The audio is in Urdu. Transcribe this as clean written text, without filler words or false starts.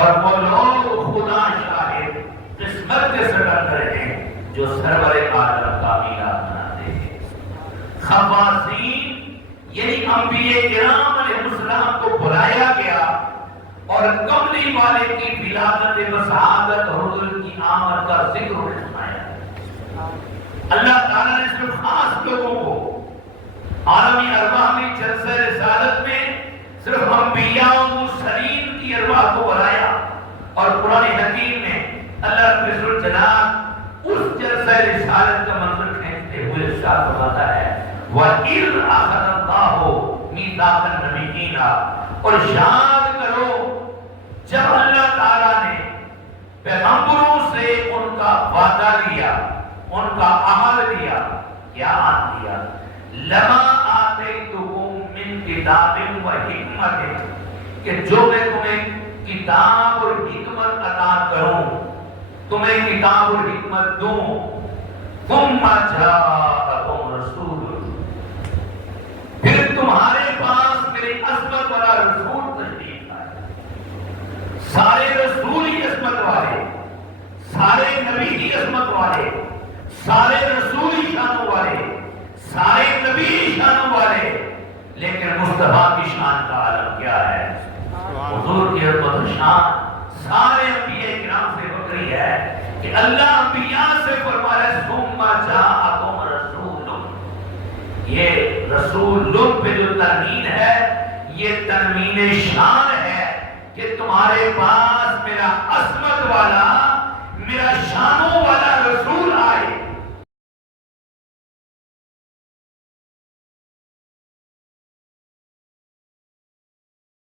اور وہ لوگ خدا شاہد قسمت کے سکندر ہیں جو سرور عالم کا میلاد مناتے ہیں۔ خواصین یعنی انبیاء کرام علیہ السلام کو بلایا گیا اور کملی والے کی ولادت وسعادت اور حضور کی آمد کا ذکر فرمایا۔ اللہ تعالیٰ نے صرف خاص لوگوں کو عالمی ارواح میں جلسہ رسالت میں صرف انبیاء و مرسلین کی ارواح کو بلایا، اور قرآن حکیم میں اللہ رب الجلال اس جلسہ رسالت کا منظر کھینچتے ہوئے ارشاد فرماتا ہے وَإِذْ أَخَذَ اللَّهُ مِيثَاقَ النَّبِيِّينَ، اور یاد کرو جب اللہ تعالیٰ نے پیغمبروں سے ان کا وعدہ لیا، ان کا عہد لیا، کیا عہد لیا؟ لَمَا آتَيْتُكُم مِّن کِتَابٍ وَحِکْمَةٍ، کہ جو میں تمہیں کتاب اور حکمت عطا کروں، تمہیں کتاب اور حکمت دوں، ثُمَّ جَاءَكُمْ رَسُولٌ، پھر تمہارے پاس میرے عظمت والا رسول تشریف آئے۔ سارے رسول ہی عظمت والے، سارے نبی ہی عظمت والے، سارے رسول ہی شانوں والے، سارے نبی ہی شانوں والے، لیکن مصطفیٰ کی شان کا عالم کیا ہے؟ حضور کی عظمت و شان سارے انبیاء کرام سے بکری ہے کہ اللہ انبیاء سے فرمایا ثم جاءکم رسول، یہ رسول پہ جو تنوین ہے یہ تنوین شان ہے کہ تمہارے پاس میرا عظمت والا، میرا شانوں والا رسول آئے۔